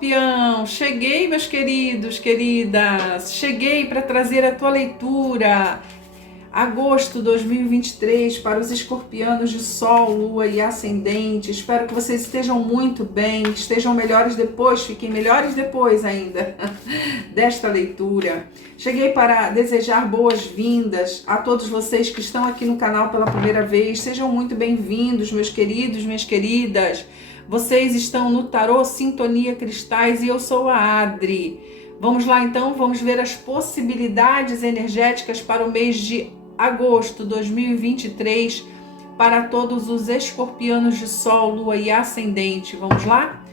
Escorpião, cheguei, meus queridos, queridas, cheguei para trazer a tua leitura. Agosto 2023 para os escorpianos de Sol, Lua e Ascendente. Espero que vocês estejam muito bem, que estejam melhores depois, fiquem melhores depois ainda desta leitura. Cheguei para desejar boas-vindas a todos vocês que estão aqui no canal pela primeira vez. Sejam muito bem-vindos, meus queridos, minhas queridas. Vocês estão no Tarô Sintonia Cristais e eu sou a Adri. Vamos lá então, vamos ver as possibilidades energéticas para o mês de agosto 2023 para todos os escorpianos de Sol, Lua e Ascendente. Vamos lá?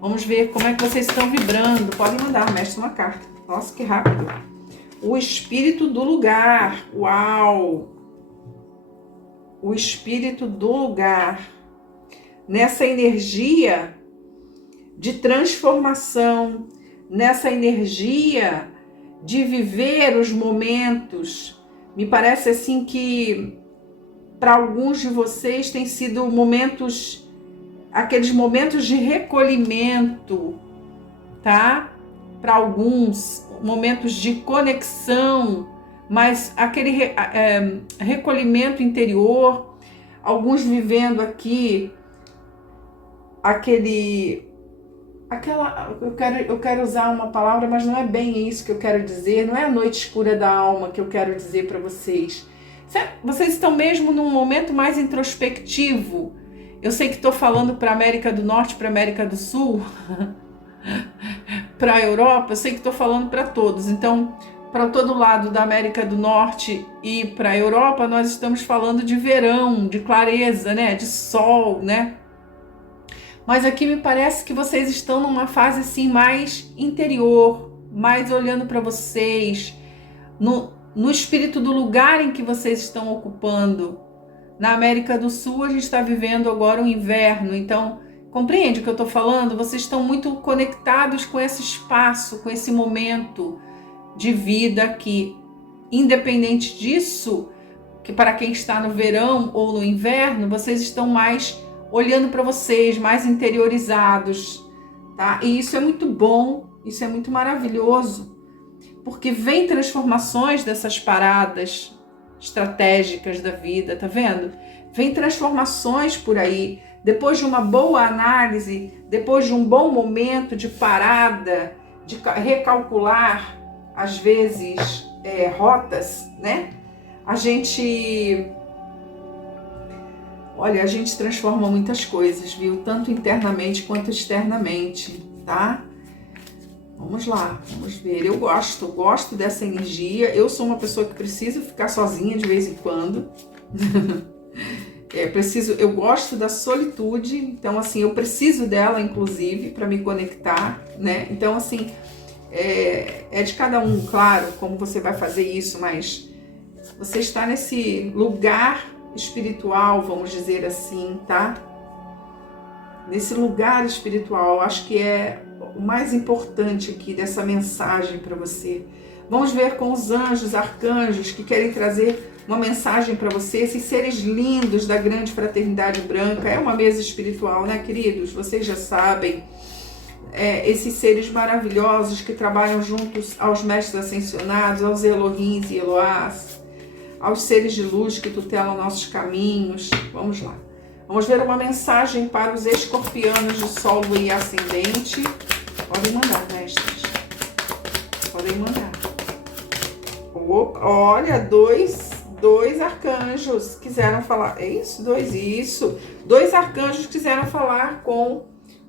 Vamos ver como é que vocês estão vibrando. Podem mandar, mestre, uma carta. Nossa, que rápido. O espírito do lugar. Uau! O espírito do lugar. Nessa energia de transformação, nessa energia de viver os momentos. Me parece assim que para alguns de vocês tem sido momentos, aqueles momentos de recolhimento, tá? Para alguns, momentos de conexão, mas aquele recolhimento interior, alguns vivendo aqui eu quero usar uma palavra, mas não é bem isso que eu quero dizer, não é a noite escura da alma que eu quero dizer para vocês. Vocês estão mesmo num momento mais introspectivo. Eu sei que estou falando para a América do Norte, para a América do Sul, para a Europa, eu sei que estou falando para todos. Então, para todo lado da América do Norte e para a Europa, nós estamos falando de verão, de clareza, né? De sol, né? Mas aqui me parece que vocês estão numa fase assim mais interior, mais olhando para vocês, no espírito do lugar em que vocês estão ocupando. Na América do Sul a gente está vivendo agora o inverno, então compreende o que eu estou falando? Vocês estão muito conectados com esse espaço, com esse momento de vida aqui. Independente disso, que para quem está no verão ou no inverno, vocês estão mais olhando para vocês, mais interiorizados, tá? E isso é muito bom, isso é muito maravilhoso, porque vem transformações dessas paradas estratégicas da vida, tá vendo? Vem transformações por aí, depois de uma boa análise, depois de um bom momento de parada, de recalcular, às vezes, rotas, né? A gente transforma muitas coisas, viu? Tanto internamente quanto externamente, tá? Vamos lá, vamos ver. Eu gosto dessa energia. Eu sou uma pessoa que preciso ficar sozinha de vez em quando. Eu gosto da solitude, então assim, eu preciso dela, inclusive, para me conectar, né? Então assim, é de cada um, claro, como você vai fazer isso, mas você está nesse lugar espiritual, vamos dizer assim, tá? Nesse lugar espiritual, acho que é o mais importante aqui dessa mensagem para você. Vamos ver com os anjos, arcanjos que querem trazer uma mensagem para você, esses seres lindos da grande fraternidade branca. É uma mesa espiritual, né, queridos? Vocês já sabem. Esses seres maravilhosos que trabalham juntos aos mestres ascensionados, aos Elohims e Eloás, aos seres de luz que tutelam nossos caminhos. Vamos lá. Vamos ver uma mensagem para os escorpianos de Sol, Lua e Ascendente. Podem mandar, mestres. Podem mandar. Olha, dois arcanjos quiseram falar. É isso? Isso. Dois arcanjos quiseram falar com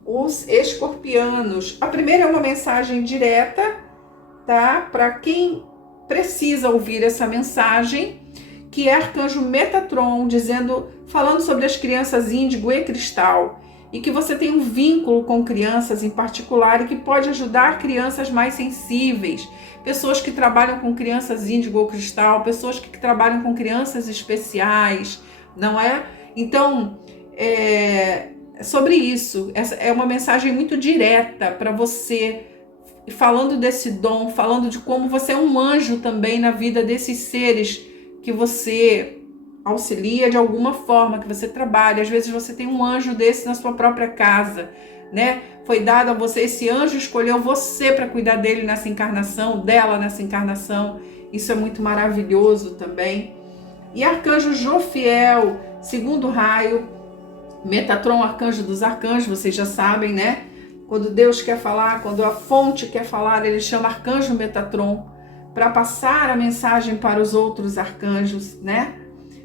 os escorpianos. A primeira é uma mensagem direta, tá? Para quem precisa ouvir essa mensagem, que é Arcanjo Metatron, falando sobre as crianças índigo e cristal, e que você tem um vínculo com crianças em particular e que pode ajudar crianças mais sensíveis, pessoas que trabalham com crianças índigo ou cristal, pessoas que trabalham com crianças especiais, não é? Então, sobre isso, essa é uma mensagem muito direta para você, falando desse dom, falando de como você é um anjo também na vida desses seres que você auxilia de alguma forma, que você trabalha. Às vezes você tem um anjo desse na sua própria casa, né? Foi dado a você, esse anjo escolheu você para cuidar dele nessa encarnação, dela nessa encarnação. Isso é muito maravilhoso também. E arcanjo Jofiel, segundo raio, Metatron, arcanjo dos arcanjos, vocês já sabem, né? Quando Deus quer falar, quando a fonte quer falar, ele chama arcanjo Metatron para passar a mensagem para os outros arcanjos, né?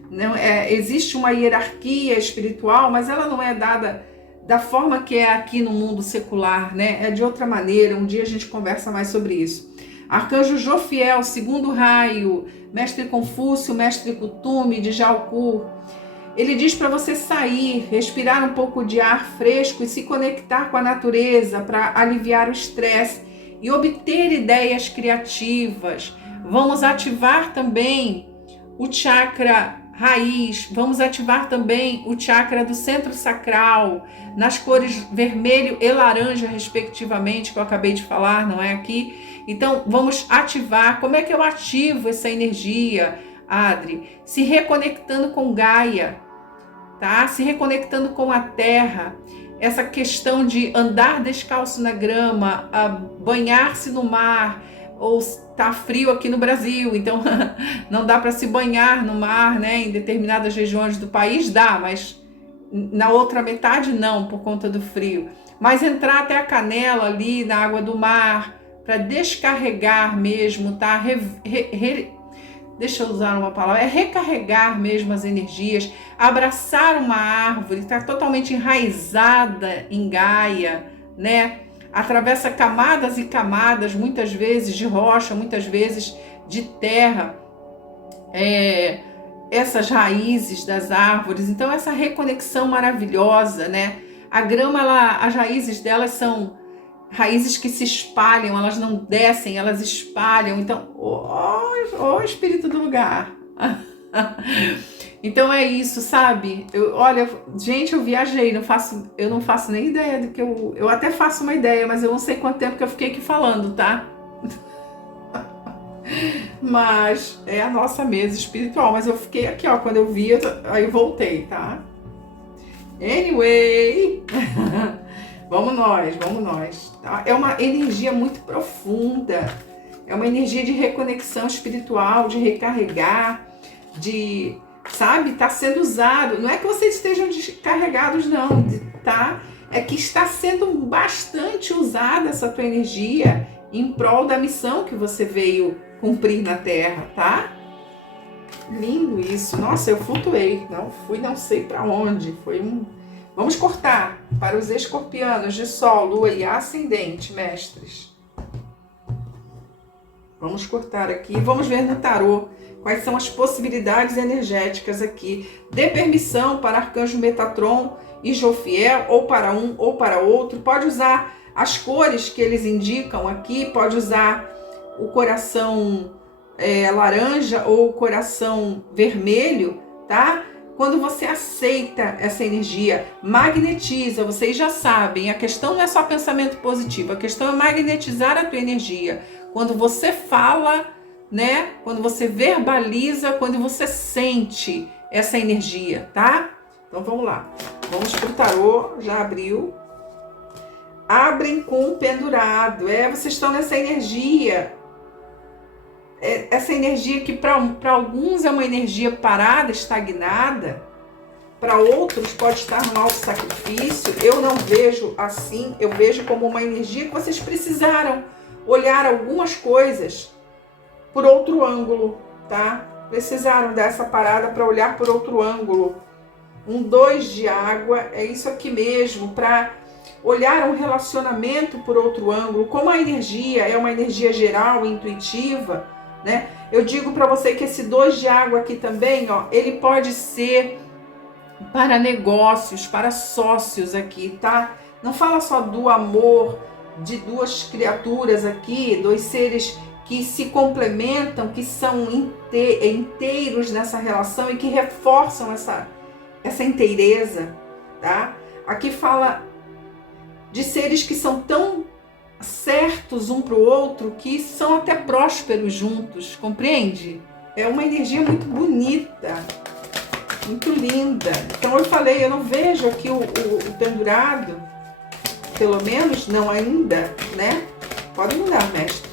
Não, existe uma hierarquia espiritual, mas ela não é dada da forma que é aqui no mundo secular, né? É de outra maneira. Um dia a gente conversa mais sobre isso. Arcanjo Jofiel, segundo raio, mestre Confúcio, mestre Kutume, de Jalkur. Ele diz para você sair, respirar um pouco de ar fresco e se conectar com a natureza para aliviar o estresse e obter ideias criativas. Vamos ativar também o chakra raiz, vamos ativar também o chakra do centro sacral, nas cores vermelho e laranja, respectivamente, que eu acabei de falar, não é aqui? Então, vamos ativar. Como é que eu ativo essa energia, Adri? Se reconectando com Gaia, tá? Se reconectando com a terra. Essa questão de andar descalço na grama, banhar-se no mar, ou tá frio aqui no Brasil, então não dá para se banhar no mar, né? Em determinadas regiões do país dá, mas na outra metade não, por conta do frio. Mas entrar até a canela ali na água do mar, para descarregar mesmo, tá? Deixa eu usar uma palavra, recarregar mesmo as energias, abraçar uma árvore, está totalmente enraizada em Gaia, né? Atravessa camadas e camadas, muitas vezes de rocha, muitas vezes de terra, essas raízes das árvores. Então essa reconexão maravilhosa, né? A grama, as raízes delas são raízes que se espalham, elas não descem, elas espalham. Então, o espírito do lugar. Então é isso, sabe? Olha, gente, eu viajei, eu não faço nem ideia do que eu até faço uma ideia, mas eu não sei quanto tempo que eu fiquei aqui falando, tá? Mas é a nossa mesa espiritual, mas eu fiquei aqui, ó, quando eu vi, aí eu voltei, tá? Anyway, vamos nós. É uma energia muito profunda, é uma energia de reconexão espiritual, de recarregar, de, sabe, tá sendo usado. Não é que vocês estejam descarregados, não, tá? É que está sendo bastante usada essa tua energia em prol da missão que você veio cumprir na Terra, tá? Lindo isso. Nossa, eu flutuei. Não sei para onde. Vamos cortar para os escorpianos de Sol, Lua e Ascendente, mestres. Vamos cortar aqui. Vamos ver no tarô quais são as possibilidades energéticas aqui. Dê permissão para Arcanjo Metatron e Jofiel, ou para um ou para outro. Pode usar as cores que eles indicam aqui. Pode usar o coração laranja ou o coração vermelho, tá? Quando você aceita essa energia, magnetiza, vocês já sabem, a questão não é só pensamento positivo, a questão é magnetizar a tua energia. Quando você fala, né? Quando você verbaliza, quando você sente essa energia, tá? Então vamos lá. Vamos pro tarô, já abriu. Abrem com o pendurado. Vocês estão nessa energia. Essa energia que para alguns é uma energia parada, estagnada, para outros pode estar no auto-sacrifício. Eu não vejo assim, eu vejo como uma energia que vocês precisaram olhar algumas coisas por outro ângulo, tá? Precisaram dessa parada para olhar por outro ângulo. 2 de água, é isso aqui mesmo, para olhar um relacionamento por outro ângulo. Como a energia é uma energia geral, intuitiva, né? Eu digo para você que esse 2 de água aqui também, ó, ele pode ser para negócios, para sócios aqui, tá? Não fala só do amor de 2 criaturas aqui, 2 seres que se complementam, que são inteiros nessa relação e que reforçam essa inteireza, tá? Aqui fala de seres que são tão certos um para o outro que são até prósperos juntos, compreende? É uma energia muito bonita, muito linda. Então eu falei, eu não vejo aqui o pendurado, pelo menos, não ainda, né? Podem mudar, mestres.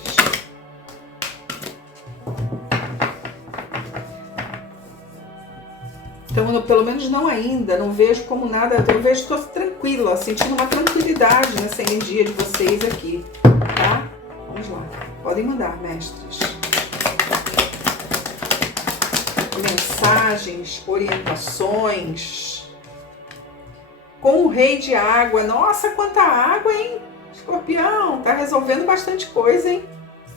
Então, pelo menos não ainda, não vejo como nada, eu vejo que estou tranquila, sentindo uma tranquilidade nessa energia de vocês aqui, tá? Vamos lá, podem mandar, mestres. Mensagens, orientações. Com o Rei de Água, nossa, quanta água, hein? Escorpião, tá resolvendo bastante coisa, hein?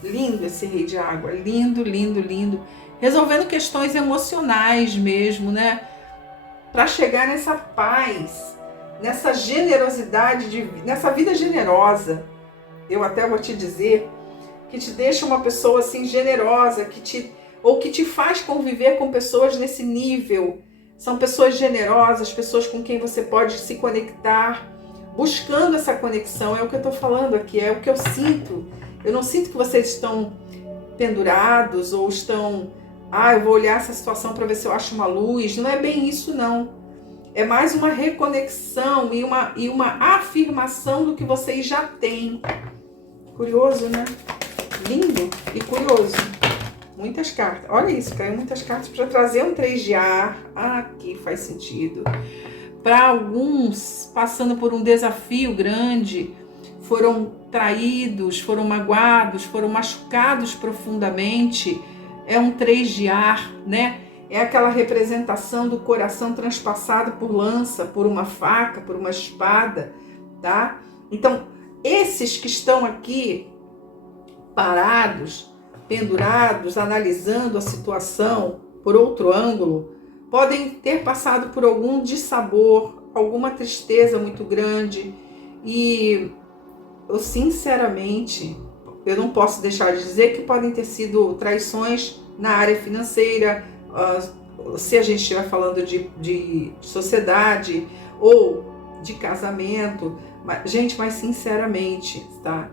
Lindo esse Rei de Água, lindo, lindo, lindo. Resolvendo questões emocionais mesmo, né? Para chegar nessa paz, nessa generosidade, nessa vida generosa. Eu até vou te dizer que te deixa uma pessoa assim generosa, que te faz conviver com pessoas nesse nível. São pessoas generosas, pessoas com quem você pode se conectar, buscando essa conexão. É o que eu estou falando aqui, é o que eu sinto. Eu não sinto que vocês estão pendurados ou estão... eu vou olhar essa situação para ver se eu acho uma luz. Não é bem isso, não. É mais uma reconexão e uma afirmação do que vocês já têm. Curioso, né? Lindo e curioso. Muitas cartas. Olha isso, caiu muitas cartas para trazer um 3 de ar. Aqui faz sentido. Para alguns, passando por um desafio grande, foram traídos, foram magoados, foram machucados profundamente. É um 3 de ar, né? É aquela representação do coração transpassado por lança, por uma faca, por uma espada, tá? Então, esses que estão aqui parados, pendurados, analisando a situação por outro ângulo, podem ter passado por algum dissabor, alguma tristeza muito grande. E eu, sinceramente, eu não posso deixar de dizer que podem ter sido traições na área financeira, se a gente estiver falando de sociedade ou de casamento. Gente, mas sinceramente, tá?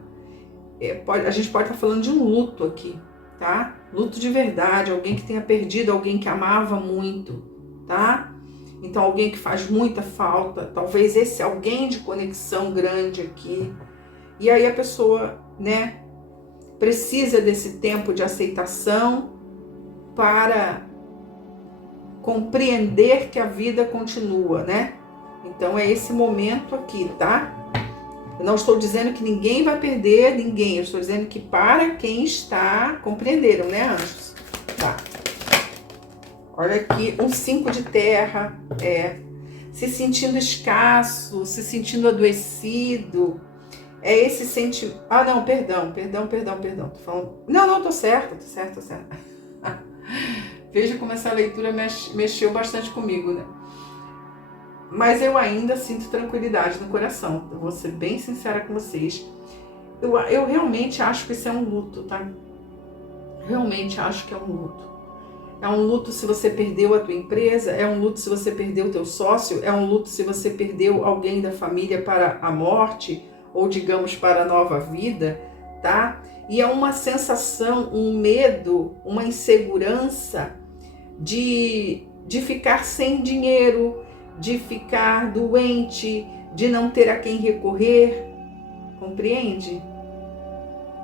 A gente pode estar falando de um luto aqui, tá? Luto de verdade, alguém que tenha perdido alguém que amava muito, tá? Então, alguém que faz muita falta, talvez esse alguém de conexão grande aqui. E aí a pessoa, né, precisa desse tempo de aceitação para compreender que a vida continua, né? Então, é esse momento aqui, tá? Eu não estou dizendo que ninguém vai perder ninguém, eu estou dizendo que para quem está, compreenderam, né, anjos? Tá. Olha aqui, um 5 de terra, se sentindo escasso, se sentindo adoecido, esse sentimento... não, perdão, tô falando... Não, tô certo. Veja como essa leitura mexeu bastante comigo, né? Mas eu ainda sinto tranquilidade no coração. Eu vou ser bem sincera com vocês. Eu realmente acho que isso é um luto, tá? Realmente acho que é um luto. É um luto se você perdeu a tua empresa, é um luto se você perdeu o teu sócio, é um luto se você perdeu alguém da família para a morte, ou digamos para a nova vida, tá? E é uma sensação, um medo, uma insegurança de ficar sem dinheiro, de ficar doente, de não ter a quem recorrer, compreende?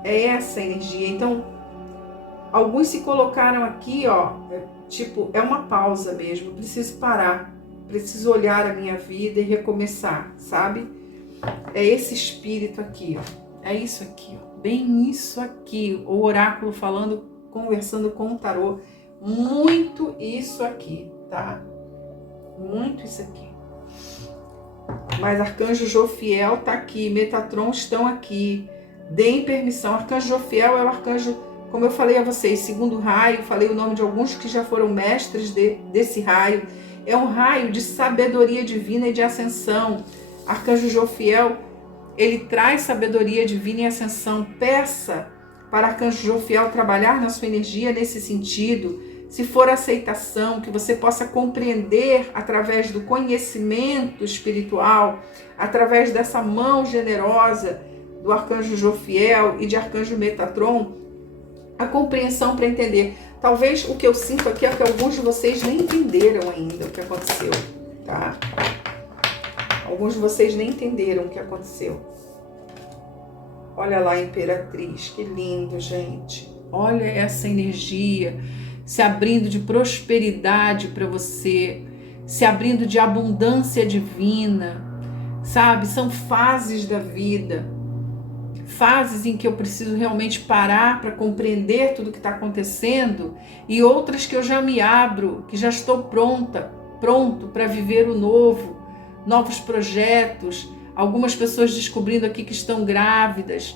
É essa energia. Então, alguns se colocaram aqui, é uma pausa mesmo, preciso parar, preciso olhar a minha vida e recomeçar, sabe? É esse espírito aqui, é isso aqui, bem isso aqui, o oráculo falando, conversando com o tarô, muito isso aqui, tá? Muito isso aqui. Mas Arcanjo Jofiel tá aqui, Metatron estão aqui. Deem permissão. Arcanjo Jofiel é o arcanjo, como eu falei a vocês, segundo raio, falei o nome de alguns que já foram mestres desse raio. É um raio de sabedoria divina e de ascensão. Arcanjo Jofiel, ele traz sabedoria divina e ascensão. Peça para Arcanjo Jofiel trabalhar na sua energia nesse sentido. Se for aceitação, que você possa compreender através do conhecimento espiritual, através dessa mão generosa do Arcanjo Jofiel e de Arcanjo Metatron, a compreensão para entender. Talvez o que eu sinto aqui é que alguns de vocês nem entenderam ainda o que aconteceu, tá? Alguns de vocês nem entenderam o que aconteceu. Olha lá a Imperatriz, que lindo, gente. Olha essa energia se abrindo de prosperidade para você, se abrindo de abundância divina, sabe? São fases da vida, fases em que eu preciso realmente parar para compreender tudo que está acontecendo, e outras que eu já me abro, que já estou pronto para viver o novo, novos projetos, algumas pessoas descobrindo aqui que estão grávidas.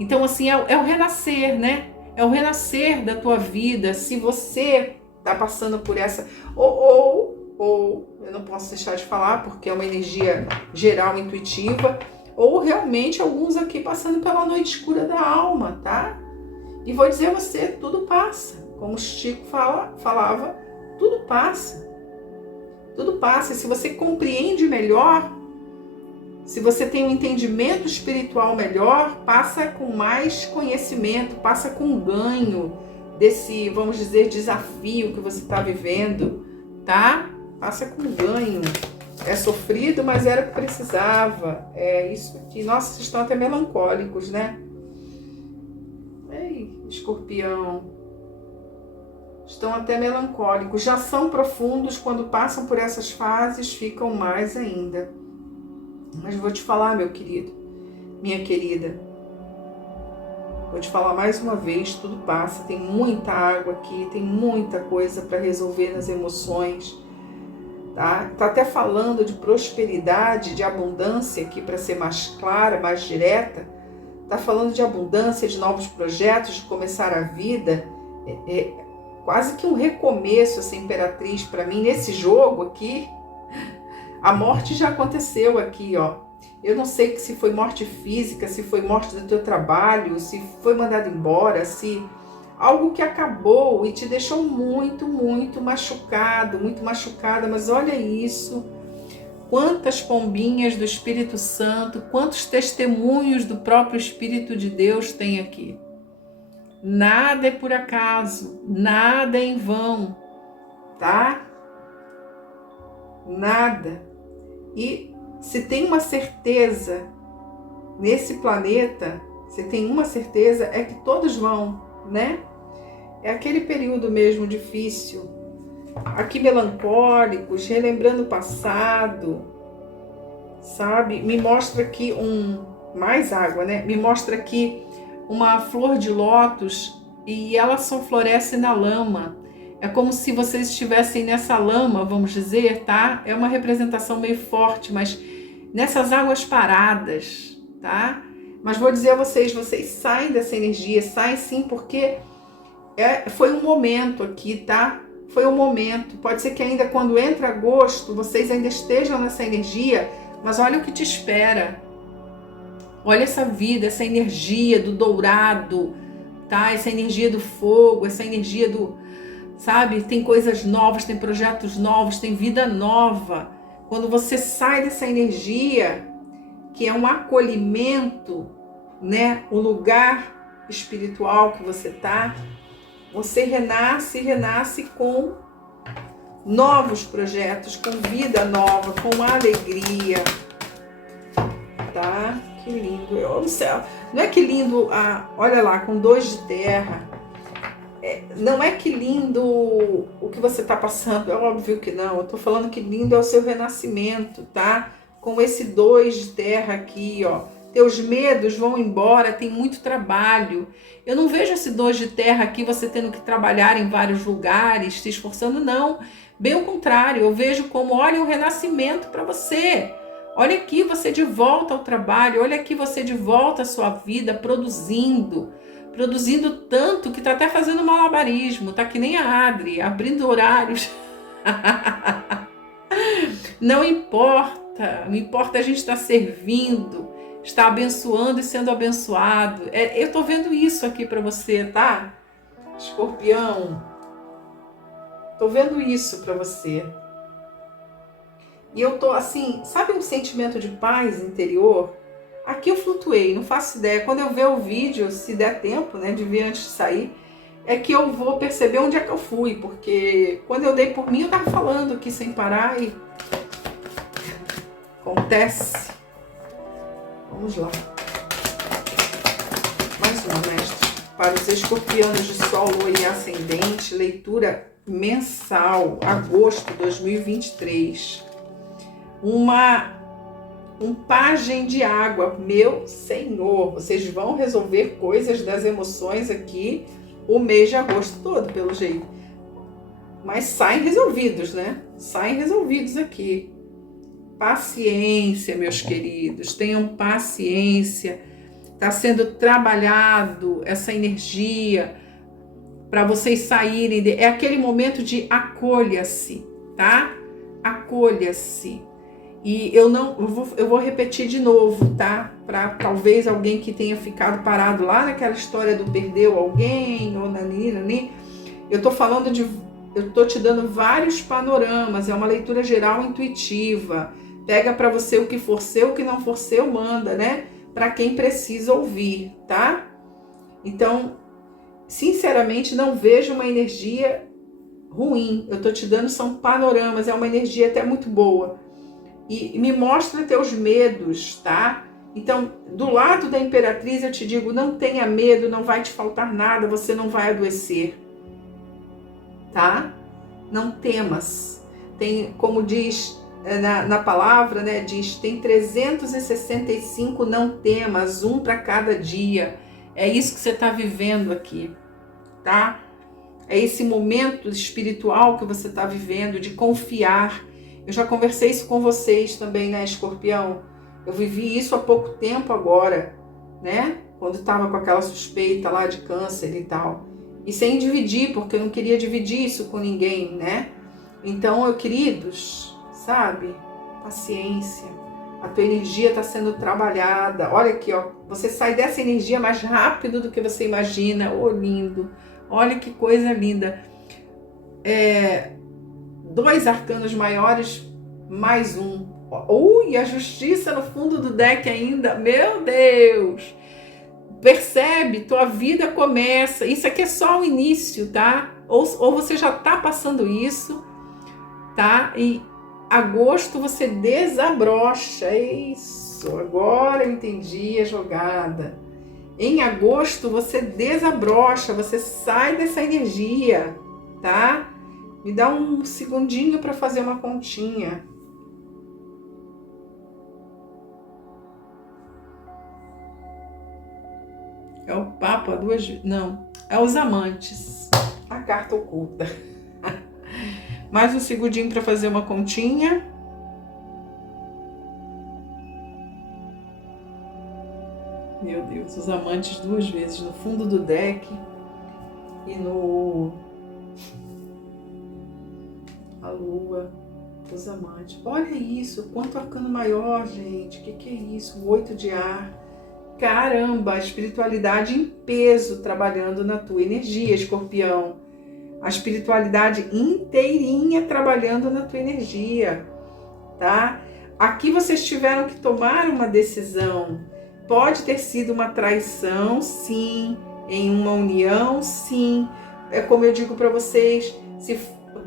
Então, assim, é o renascer, né? É o renascer da tua vida. Se você está passando por essa... Ou, eu não posso deixar de falar, porque é uma energia geral, intuitiva, ou realmente alguns aqui passando pela noite escura da alma, tá? E vou dizer a você, tudo passa. Como o Chico falava, tudo passa. Tudo passa. E se você compreende melhor, se você tem um entendimento espiritual melhor, passa com mais conhecimento, passa com ganho desse, vamos dizer, desafio que você está vivendo, tá? Passa com ganho. É sofrido, mas era o que precisava. É isso aqui. Nossa, vocês estão até melancólicos, né? Ei, Escorpião. Estão até melancólicos. Já são profundos, quando passam por essas fases, ficam mais ainda. Mas vou te falar, meu querido, minha querida, vou te falar mais uma vez, tudo passa, tem muita água aqui, tem muita coisa para resolver nas emoções, tá? Tá até falando de prosperidade, de abundância aqui, para ser mais clara, mais direta, tá falando de abundância, de novos projetos, de começar a vida, quase que um recomeço, essa Imperatriz, para mim, nesse jogo aqui. A morte já aconteceu aqui, ó. Eu não sei se foi morte física, se foi morte do teu trabalho, se foi mandado embora, se algo que acabou e te deixou muito, muito machucado, muito machucada. Mas olha isso, quantas pombinhas do Espírito Santo, quantos testemunhos do próprio Espírito de Deus tem aqui. Nada é por acaso, nada é em vão, tá? Nada. E se tem uma certeza nesse planeta, se tem uma certeza, é que todos vão, né? É aquele período mesmo difícil, aqui melancólicos, relembrando o passado, sabe? Me mostra aqui mais água, né? Me mostra aqui uma flor de lótus e ela só floresce na lama. É como se vocês estivessem nessa lama, vamos dizer, tá? É uma representação meio forte, mas nessas águas paradas, tá? Mas vou dizer a vocês saem dessa energia, saem sim, porque foi um momento aqui, tá? Foi um momento. Pode ser que ainda quando entra agosto, vocês ainda estejam nessa energia, mas olha o que te espera. Olha essa vida, essa energia do dourado, tá? Essa energia do fogo, essa energia do... Sabe, tem coisas novas, tem projetos novos, tem vida nova. Quando você sai dessa energia, que é um acolhimento, né? O lugar espiritual que você tá, você renasce com novos projetos, com vida nova, com alegria, tá? Que lindo, oh, céu. Não é que lindo, olha lá, com 2 de terra. Não é que lindo o que você está passando, é óbvio que não. Eu estou falando que lindo é o seu renascimento, tá? Com esse 2 de terra aqui, ó. Teus medos vão embora, tem muito trabalho. Eu não vejo esse 2 de terra aqui, você tendo que trabalhar em vários lugares, se esforçando, não. Bem ao contrário, eu vejo como, olha, um renascimento para você. Olha aqui você de volta ao trabalho, olha aqui você de volta à sua vida, produzindo tanto que tá até fazendo malabarismo, tá que nem a Adri, abrindo horários. Não importa, não importa, a gente está servindo, está abençoando e sendo abençoado. Eu tô vendo isso aqui para você, tá? Escorpião, tô vendo isso para você. E eu tô assim, sabe um sentimento de paz interior? Aqui eu flutuei, não faço ideia. Quando eu ver o vídeo, se der tempo, né, de ver antes de sair, é que eu vou perceber onde é que eu fui. Porque quando eu dei por mim, eu tava falando aqui sem parar e acontece? Vamos lá. Mais uma, mestre. Para os escorpianos de Sol, Lua e Ascendente, leitura mensal, agosto de 2023. Um pajem de água. Meu Senhor, vocês vão resolver coisas das emoções aqui o mês de agosto todo, pelo jeito. Mas saem resolvidos, né? Saem resolvidos aqui. Paciência, meus queridos, tenham paciência. Está sendo trabalhado essa energia para vocês saírem. É aquele momento de acolha-se, tá? Acolha-se. E eu vou repetir de novo, tá? Para talvez alguém que tenha ficado parado lá naquela história do perdeu alguém ou nani. Eu tô te dando vários panoramas. É uma leitura geral intuitiva. Pega para você o que for seu, o que não for seu, manda, né? Para quem precisa ouvir, tá? Então, sinceramente, não vejo uma energia ruim. Eu tô te dando, são panoramas, é uma energia até muito boa. E me mostra teus medos, tá? Então, do lado da Imperatriz, eu te digo, não tenha medo, não vai te faltar nada, você não vai adoecer, tá? Não temas. Tem, como diz na palavra, né? Diz, tem 365 não temas, um para cada dia. É isso que você está vivendo aqui, tá? É esse momento espiritual que você está vivendo, de confiar. Eu já conversei isso com vocês também, né, Escorpião? Eu vivi isso há pouco tempo agora, né? Quando estava com aquela suspeita lá de câncer e tal. E sem dividir, porque eu não queria dividir isso com ninguém, né? Então, queridos, sabe? Paciência. A tua energia está sendo trabalhada. Olha aqui, ó. Você sai dessa energia mais rápido do que você imagina. Oh, lindo. Olha que coisa linda. 2 arcanos maiores, mais um. E a justiça no fundo do deck ainda. Meu Deus! Percebe? Tua vida começa. Isso aqui é só o início, tá? Ou você já tá passando isso, tá? E agosto você desabrocha. Isso, agora eu entendi a jogada. Em agosto você desabrocha, você sai dessa energia, tá? Me dá um segundinho para fazer uma continha. É o Papa duas vezes. Não, é os amantes. A carta oculta. Mais um segundinho para fazer uma continha. Meu Deus, os amantes 2 vezes no fundo do deck e a lua, os amantes. Olha isso, quanto arcano maior, gente. Que é isso? O 8 de ar. Caramba, a espiritualidade em peso trabalhando na tua energia, Escorpião. A espiritualidade inteirinha trabalhando na tua energia, tá? Aqui vocês tiveram que tomar uma decisão. Pode ter sido uma traição, sim. Em uma união, sim. É como eu digo para vocês,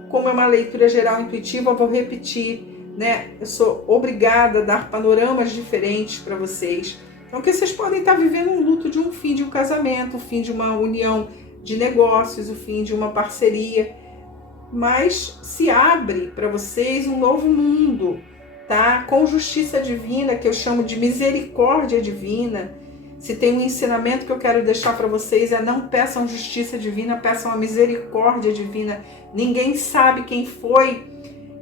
como é uma leitura geral intuitiva, eu vou repetir, né? Eu sou obrigada a dar panoramas diferentes para vocês. Então, que vocês podem estar vivendo um luto de um fim de um casamento, o fim de uma união de negócios, o fim de uma parceria. Mas se abre para vocês um novo mundo, tá? Com justiça divina, que eu chamo de misericórdia divina. Se tem um ensinamento que eu quero deixar para vocês, é não peçam justiça divina, peçam a misericórdia divina. Ninguém sabe quem foi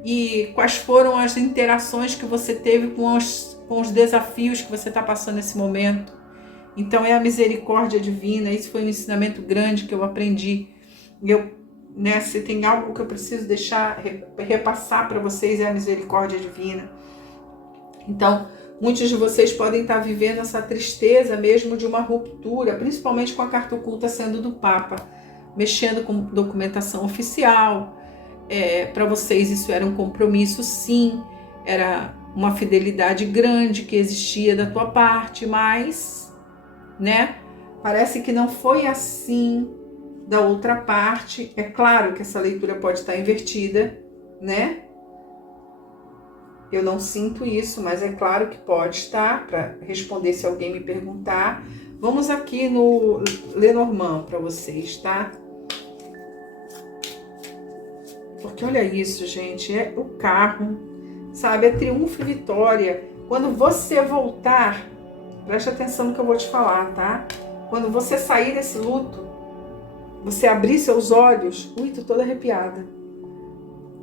e quais foram as interações que você teve com os desafios que você está passando nesse momento. Então é a misericórdia divina. Isso foi um ensinamento grande que eu aprendi. Se tem algo que eu preciso deixar, repassar para vocês, é a misericórdia divina. Então, muitos de vocês podem estar vivendo essa tristeza mesmo de uma ruptura, principalmente com a carta oculta sendo do Papa, mexendo com documentação oficial. Para vocês isso era um compromisso, sim, era uma fidelidade grande que existia da tua parte, mas, né, parece que não foi assim da outra parte. É claro que essa leitura pode estar invertida, né? Eu não sinto isso, mas é claro que pode estar, para responder se alguém me perguntar. Vamos aqui no Lenormand para vocês, tá? Porque olha isso, gente, é o carro, sabe? É triunfo e vitória. Quando você voltar, preste atenção no que eu vou te falar, tá? Quando você sair desse luto, você abrir seus olhos, ui, tô toda arrepiada.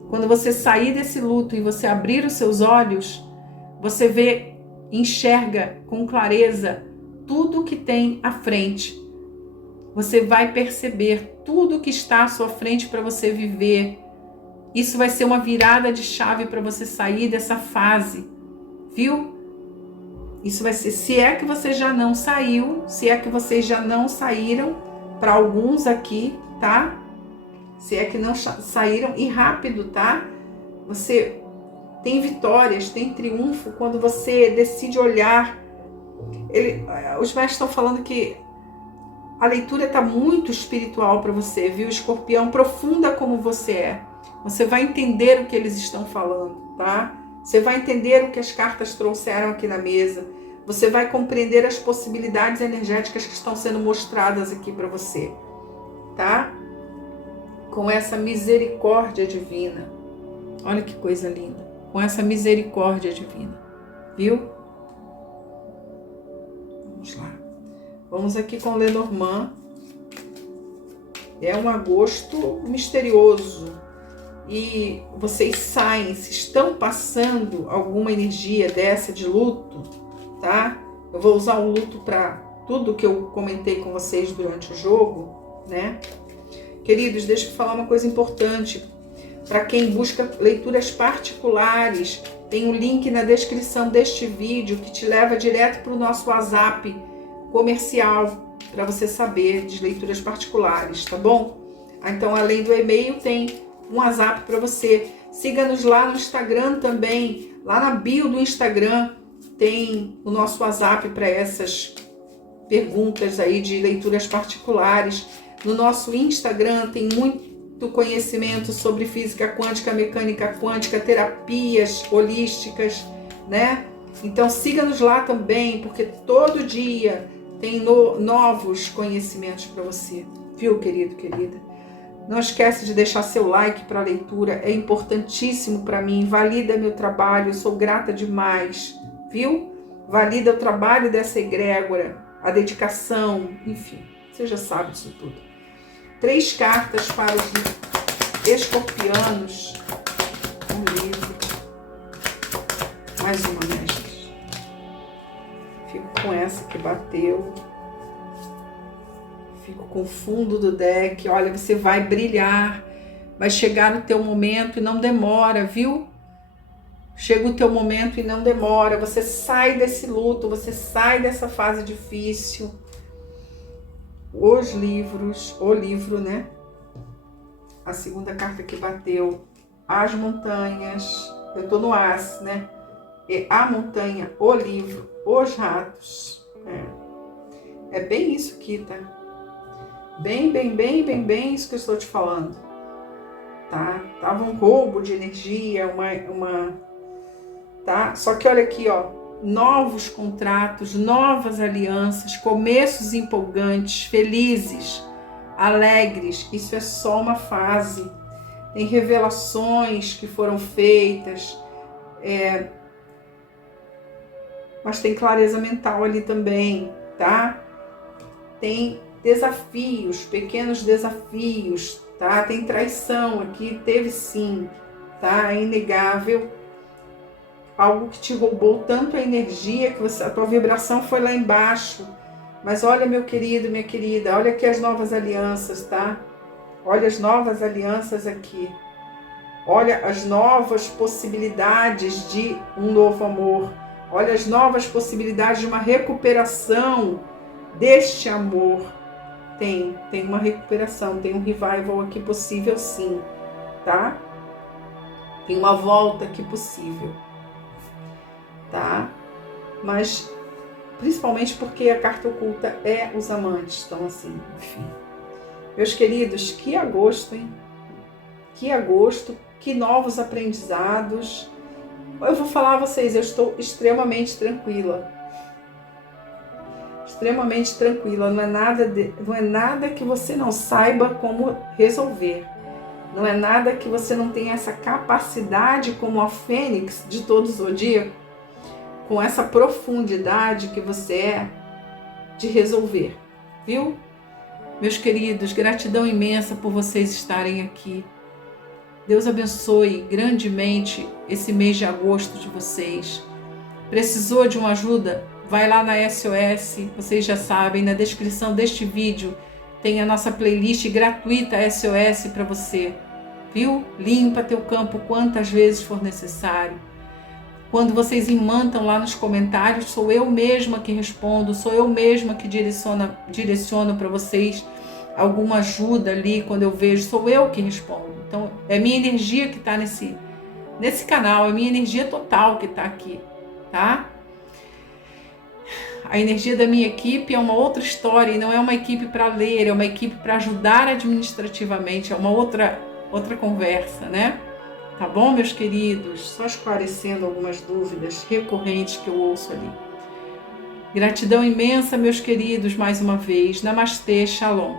Quando você sair desse luto e você abrir os seus olhos, você vê, enxerga com clareza tudo que tem à frente. Você vai perceber tudo que está à sua frente para você viver. Isso vai ser uma virada de chave para você sair dessa fase, viu? Isso vai ser, se é que você já não saiu, se é que vocês já não saíram, para alguns aqui, tá? Se é que não saíram, e rápido, tá? Você tem vitórias, tem triunfo quando você decide olhar. Os mestres estão falando que a leitura está muito espiritual para você, viu? Escorpião, profunda como você é. Você vai entender o que eles estão falando, tá? Você vai entender o que as cartas trouxeram aqui na mesa. Você vai compreender as possibilidades energéticas que estão sendo mostradas aqui para você, tá? Com essa misericórdia divina. Olha que coisa linda. Com essa misericórdia divina, viu? Vamos lá. Vamos aqui com Lenormand. É um agosto misterioso. E vocês saem, se estão passando alguma energia dessa de luto, tá? Eu vou usar o luto para tudo que eu comentei com vocês durante o jogo, né? Queridos, deixa eu falar uma coisa importante. Para quem busca leituras particulares, tem um link na descrição deste vídeo que te leva direto para o nosso WhatsApp comercial, para você saber de leituras particulares, tá bom? Então, além do e-mail, tem um WhatsApp para você. Siga-nos lá no Instagram também. Lá na bio do Instagram tem o nosso WhatsApp para essas perguntas aí de leituras particulares. No nosso Instagram tem muito conhecimento sobre física quântica, mecânica quântica, terapias holísticas, né? Então siga-nos lá também, porque todo dia tem novos conhecimentos para você, viu, querido, querida? Não esquece de deixar seu like para a leitura, é importantíssimo para mim, valida meu trabalho, eu sou grata demais, viu? Valida o trabalho dessa egrégora, a dedicação, enfim, você já sabe disso tudo. 3 cartas para os escorpianos, um livro, mais uma, mestre. Fico com essa que bateu. Fico com o fundo do deck. Olha, você vai brilhar. Vai chegar no teu momento e não demora, viu? Chega o teu momento e não demora. Você sai desse luto, você sai dessa fase difícil. Os livros, o livro, né? A segunda carta que bateu. As montanhas. Eu tô no As, né? A montanha, o livro, os ratos. É bem isso aqui, tá? Bem isso que eu estou te falando. Tá? Tava um roubo de energia, tá? Só que olha aqui, ó. Novos contratos, novas alianças, começos empolgantes, felizes, alegres. Isso é só uma fase. Tem revelações que foram feitas, mas tem clareza mental ali também, tá? Tem desafios, pequenos desafios, tá? Tem traição aqui, teve sim, tá? É inegável. Algo que te roubou tanto a energia que a tua vibração foi lá embaixo. Mas olha, meu querido, minha querida, olha aqui as novas alianças, tá? Olha as novas alianças aqui. Olha as novas possibilidades de um novo amor. Olha as novas possibilidades de uma recuperação deste amor. Tem uma recuperação, tem um revival aqui possível sim, tá? Tem uma volta aqui possível, tá? Mas principalmente porque a carta oculta é os amantes, então assim, enfim. Meus queridos, que agosto, hein? Que agosto, que novos aprendizados. Eu vou falar a vocês, eu estou extremamente tranquila. Extremamente tranquila. Não é nada que você não saiba como resolver. Não é nada que você não tenha essa capacidade como a fênix de todo o zodíaco, com essa profundidade que você é de resolver, viu? Meus queridos, gratidão imensa por vocês estarem aqui. Deus abençoe grandemente esse mês de agosto de vocês. Precisou de uma ajuda? Vai lá na SOS, vocês já sabem, na descrição deste vídeo tem a nossa playlist gratuita SOS para você, viu? Limpa teu campo quantas vezes for necessário. Quando vocês imantam lá nos comentários, sou eu mesma que respondo, sou eu mesma que direciono para vocês alguma ajuda ali, quando eu vejo, sou eu que respondo. Então, é minha energia que está nesse canal, é minha energia total que está aqui, tá? A energia da minha equipe é uma outra história, e não é uma equipe para ler, é uma equipe para ajudar administrativamente, é uma outra conversa, né? Tá bom, meus queridos? Só esclarecendo algumas dúvidas recorrentes que eu ouço ali. Gratidão imensa, meus queridos, mais uma vez. Namastê, Shalom.